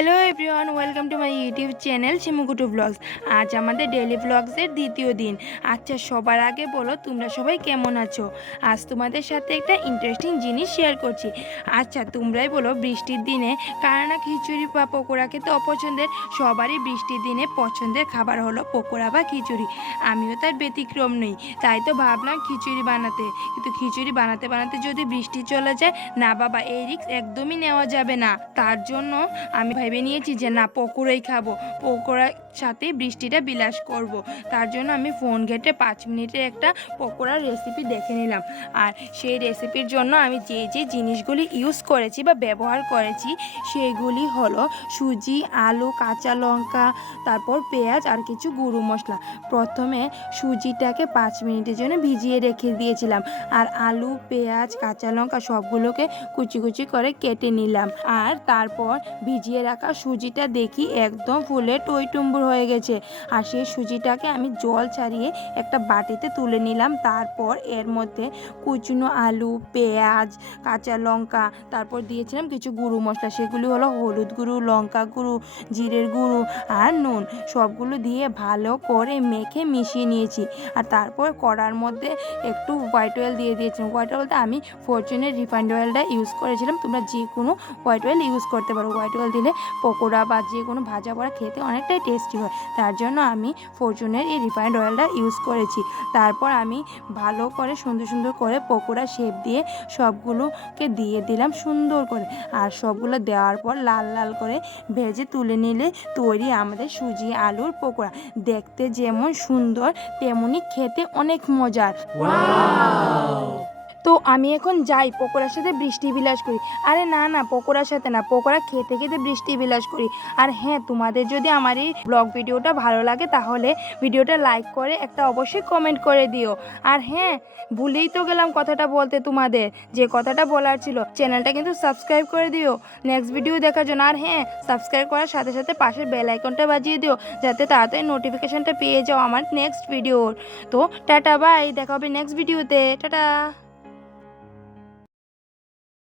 Hello everyone, welcome to my YouTube channel Shimukutu vlogs. আজ আমাদের daily ব্লগসের দ্বিতীয় দিন। আচ্ছা, সবার আগে বলো তোমরা সবাই কেমন আছো। আজ তোমাদের সাথে একটা ইন্টারেস্টিং জিনিস শেয়ার করছি। আচ্ছা, তোমরাই বলো, বৃষ্টির দিনে কার না খিচুড়ি বা পকোড়া খেতে অপছন্দের। সবারই বৃষ্টির দিনে পছন্দের খাবার হলো পকোড়া বা খিচুড়ি। আমিও তার ব্যতিক্রম নই। তাই তো ভাবলাম খিচুড়ি বানাতে, কিন্তু খিচুড়ি বানাতে বানাতে যদি বৃষ্টি চলে যায়, না বাবা, এই রিস্ক একদমই নেওয়া যাবে না। তার জন্য আমি ভেবে নিয়েছি যে না, পকোড়াই খাবো, পকোড়ার সাথে বৃষ্টিটা বিলাস করব। তার জন্য আমি ফোন ঘেটে 5 মিনিটের একটা পকোড়ার রেসিপি দেখে নিলাম। আর সেই রেসিপির জন্য আমি যে যে জিনিসগুলি ইউজ করেছি বা ব্যবহার করেছি সেগুলি হলো সুজি, আলু, কাঁচা লঙ্কা, তারপর পেঁয়াজ আর কিছু গুঁড়ো মশলা। প্রথমে সুজিটাকে 5 মিনিটের জন্য ভিজিয়ে রেখে দিয়েছিলাম। আর আলু, পেঁয়াজ, কাঁচা লঙ্কা সবগুলোকে কুচি কুচি করে কেটে নিলাম। আর তারপর ভিজিয়ে রাখা সুজিটা দেখি একদম ফুলে টইটুম্বুর হয়ে গেছে। আর সেই সুজিটাকে আমি জল ছাড়িয়ে একটা বাটিতে তুলে নিলাম। তারপর এর মধ্যে কুচনো আলু, পেঁয়াজ, কাঁচা লঙ্কা, তারপর দিয়েছিলাম কিছু গুঁড়ো মশলা। সেগুলি হলো হলুদ গুঁড়ো, লঙ্কা গুঁড়ো, জিরের গুঁড়ো আর নুন। সবগুলো দিয়ে ভালো করে মেখে মিশিয়ে নিয়েছি। আর তারপর কড়ার মধ্যে একটু হোয়াইট অয়েল দিয়ে দিয়েছিলাম। হোয়াইট অয়েলটা আমি ফরচুনের রিফাইন্ড অয়েলটা ইউজ করেছিলাম। তোমরা যে কোনো হোয়াইট অয়েল ইউজ করতে পারো। হোয়াইট অয়েল দিলে পকোড়া বা যে কোনো ভাজা পোড়া খেতে অনেকটাই টেস্টি হয়। তার জন্য আমি ফরচুনের এই রিফাইন্ড অয়েলটা ইউজ করেছি। তারপর আমি ভালো করে সুন্দর সুন্দর করে পকোড়া শেপ দিয়ে সবগুলোকে দিয়ে দিলাম সুন্দর করে। আর সবগুলো দেওয়ার পর লাল লাল করে ভেজে তুলে নিলে তৈরি আমাদের সুজি আলুর পকোড়া। দেখতে যেমন সুন্দর তেমনি খেতে অনেক মজার। তো আমি এখন যাই পকোড়ার সাথে বৃষ্টি বিলাস করি। আরে না না, পকোড়ার সাথে না, পকোড়া খেতে খেতে বৃষ্টি বিলাস করি। আর হ্যাঁ, তোমাদের যদি আমার এই ব্লগ ভিডিওটা ভালো লাগে তাহলে ভিডিওটা লাইক করে একটা অবশ্যই কমেন্ট করে দিও। আর হ্যাঁ, ভুলেই তো গেলাম কথাটা বলতে, তোমাদের যে কথাটা বলার ছিল, চ্যানেলটা কিন্তু সাবস্ক্রাইব করে দিও নেক্সট ভিডিও দেখার জন্য। আর হ্যাঁ, সাবস্ক্রাইব করার সাথে সাথে পাশের বেল আইকনটা বাজিয়ে দিও, যাতে তাড়াতাড়ি নোটিফিকেশনটা পেয়ে যাও আমার নেক্সট ভিডিওর। তো টাটা, বাই, দেখা হবে নেক্সট ভিডিওতে। টাটা।